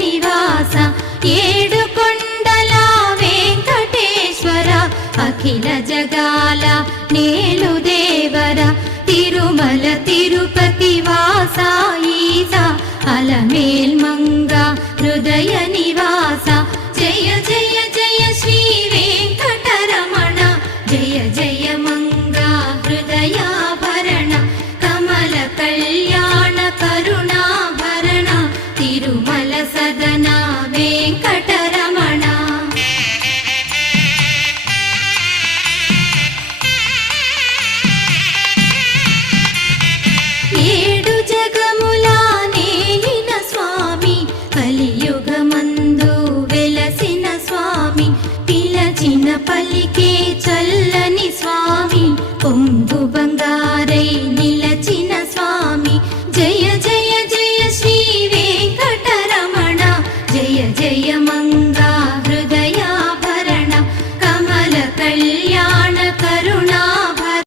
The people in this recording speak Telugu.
నివాస ఏడు కొండల వెంకటేశ్వర అఖిల జగాల నేలు దేవర తిరుమల తిరుపతి వాస ఈస అలమేల్ మంగ హృదయ నివాస జయ జయ జయ శ్రీ వెంకటరమణ జయ జయ మంగ హృదయాభరణ కమల కళ్యాణ కరుణాభరణ తిరుమల సదన వెంకటరమణ ఏడు జగముల నేలిన స్వామి కలియుగమందు వెలసిన స్వామి పిలచిన పలికే